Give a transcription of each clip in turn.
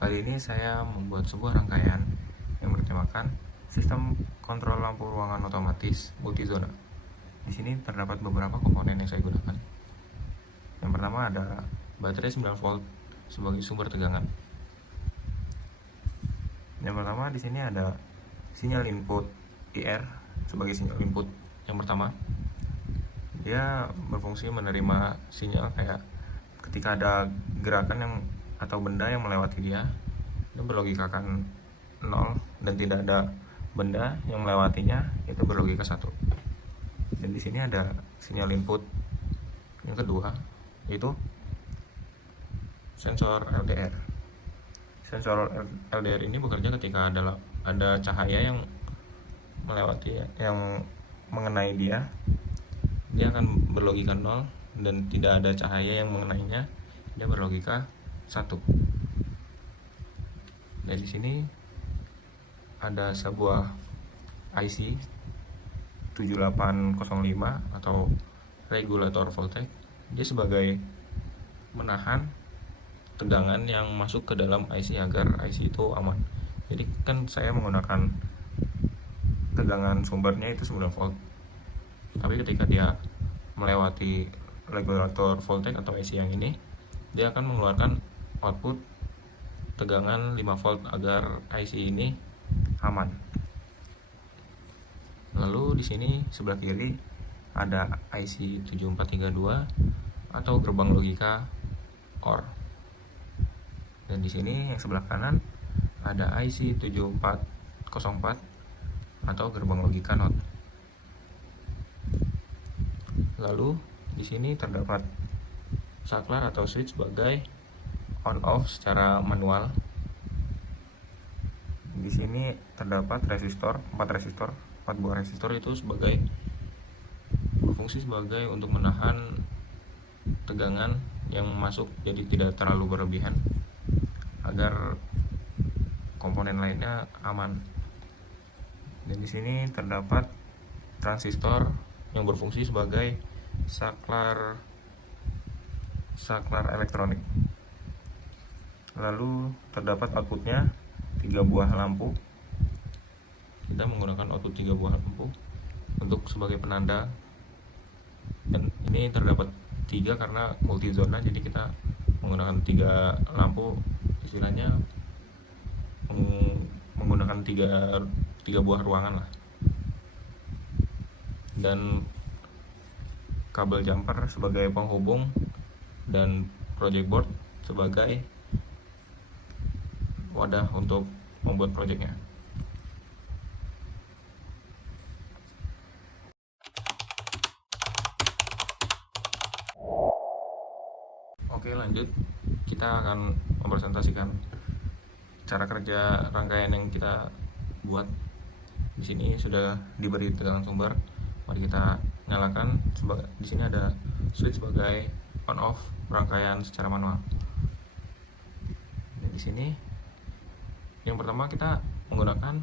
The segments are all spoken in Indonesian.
Kali ini saya membuat sebuah rangkaian yang bertemakan sistem kontrol lampu ruangan otomatis multizona. Di sini terdapat beberapa komponen yang saya gunakan. Yang pertama ada baterai 9 volt sebagai sumber tegangan. Yang pertama di sini ada sinyal input IR sebagai sinyal input. Yang pertama, dia berfungsi menerima sinyal kayak ketika ada gerakan yang atau benda yang melewati dia berlogikakan 0, dan tidak ada benda yang melewatinya, itu berlogika 1. Dan di sini ada sinyal input yang kedua, yaitu sensor LDR. Sensor LDR ini bekerja ketika ada cahaya yang melewati, yang mengenai dia akan berlogika 0, dan tidak ada cahaya yang mengenainya, dia berlogika 1. Dan di sini ada sebuah IC 7805 atau regulator voltage. Dia sebagai menahan tegangan yang masuk ke dalam IC agar IC itu aman. Jadi kan saya menggunakan tegangan sumbernya itu 9 volt. Tapi ketika dia melewati regulator voltage atau IC yang ini, dia akan mengeluarkan output tegangan 5 volt agar IC ini aman. Lalu di sini sebelah kiri ada IC 7432 atau gerbang logika OR. Dan di sini yang sebelah kanan ada IC 7404 atau gerbang logika NOT. Lalu di sini terdapat saklar atau switch sebagai on off secara manual. Di sini terdapat resistor, 4 buah resistor itu berfungsi sebagai untuk menahan tegangan yang masuk, jadi tidak terlalu berlebihan agar komponen lainnya aman. Dan di sini terdapat transistor yang berfungsi sebagai saklar elektronik. Lalu terdapat outputnya 3 buah lampu. Kita menggunakan output 3 buah lampu untuk sebagai penanda. Dan ini terdapat 3 karena multizona, jadi kita menggunakan 3 lampu, istilahnya menggunakan 3 buah ruangan lah. Dan kabel jumper sebagai penghubung, dan project board sebagai wadah untuk membuat projectnya. Oke, lanjut, kita akan mempresentasikan cara kerja rangkaian yang kita buat. Di sini sudah diberi tegangan sumber. Mari kita nyalakan. Di sini ada switch sebagai on off rangkaian secara manual. Dan di sini yang pertama kita menggunakan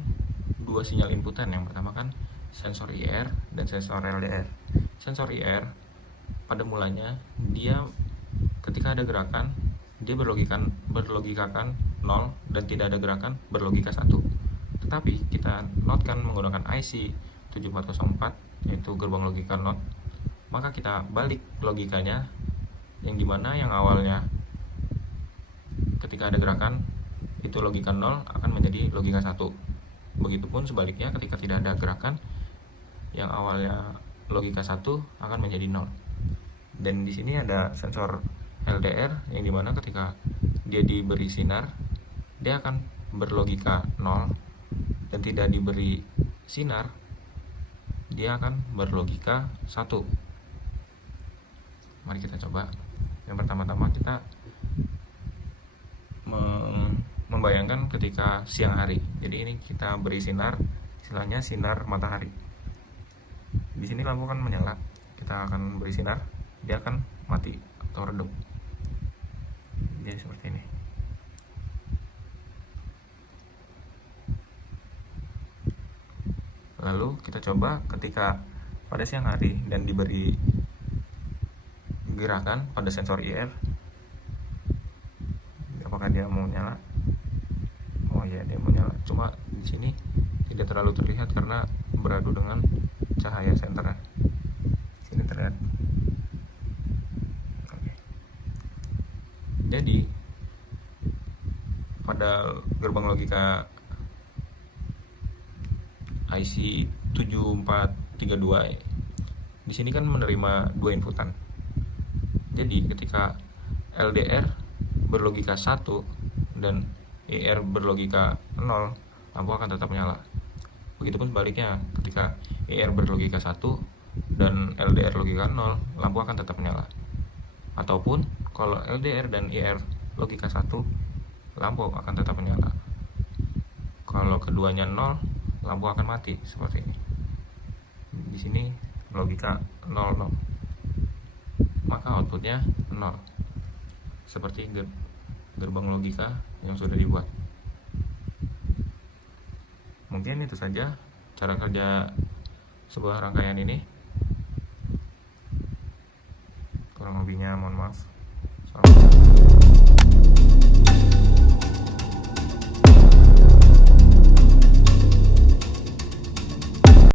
2 sinyal inputan. Yang pertama kan sensor IR dan sensor LDR. Sensor IR pada mulanya dia ketika ada gerakan dia berlogikakan 0, dan tidak ada gerakan berlogika 1. Tetapi kita notkan menggunakan IC 7404 yaitu gerbang logika NOT, maka kita balik logikanya, yang dimana yang awalnya ketika ada gerakan itu logika 0 akan menjadi logika 1. Begitupun sebaliknya, ketika tidak ada gerakan, yang awalnya logika 1 akan menjadi 0. Dan di sini ada sensor LDR, yang dimana ketika dia diberi sinar, dia akan berlogika 0, dan tidak diberi sinar, dia akan berlogika 1. Mari kita coba. Yang pertama-tama kita membayangkan ketika siang hari. Jadi ini kita beri sinar, istilahnya sinar matahari. Di sini lampu kan menyala, kita akan beri sinar, dia akan mati atau redup. Jadi seperti ini. Lalu kita coba ketika pada siang hari dan diberi gerakan pada sensor IR, apakah dia mau nyala? iya, dia menyala. Cuma di sini tidak terlalu terlihat karena beradu dengan cahaya senternya. Sini terlihat. Oke. Jadi pada gerbang logika IC 7432 di sini kan menerima dua inputan. Jadi ketika LDR berlogika 1 dan IR berlogika 0, lampu akan tetap menyala. Begitupun sebaliknya, ketika IR berlogika 1 dan LDR logika 0, lampu akan tetap menyala. Ataupun kalau LDR dan IR logika 1, lampu akan tetap menyala. Kalau keduanya 0, lampu akan mati seperti ini. Di sini logika 00, maka outputnya 0, seperti gerbang logika yang sudah dibuat. Mungkin itu saja cara kerja sebuah rangkaian ini. Kurang lebihnya mohon maaf. Salam.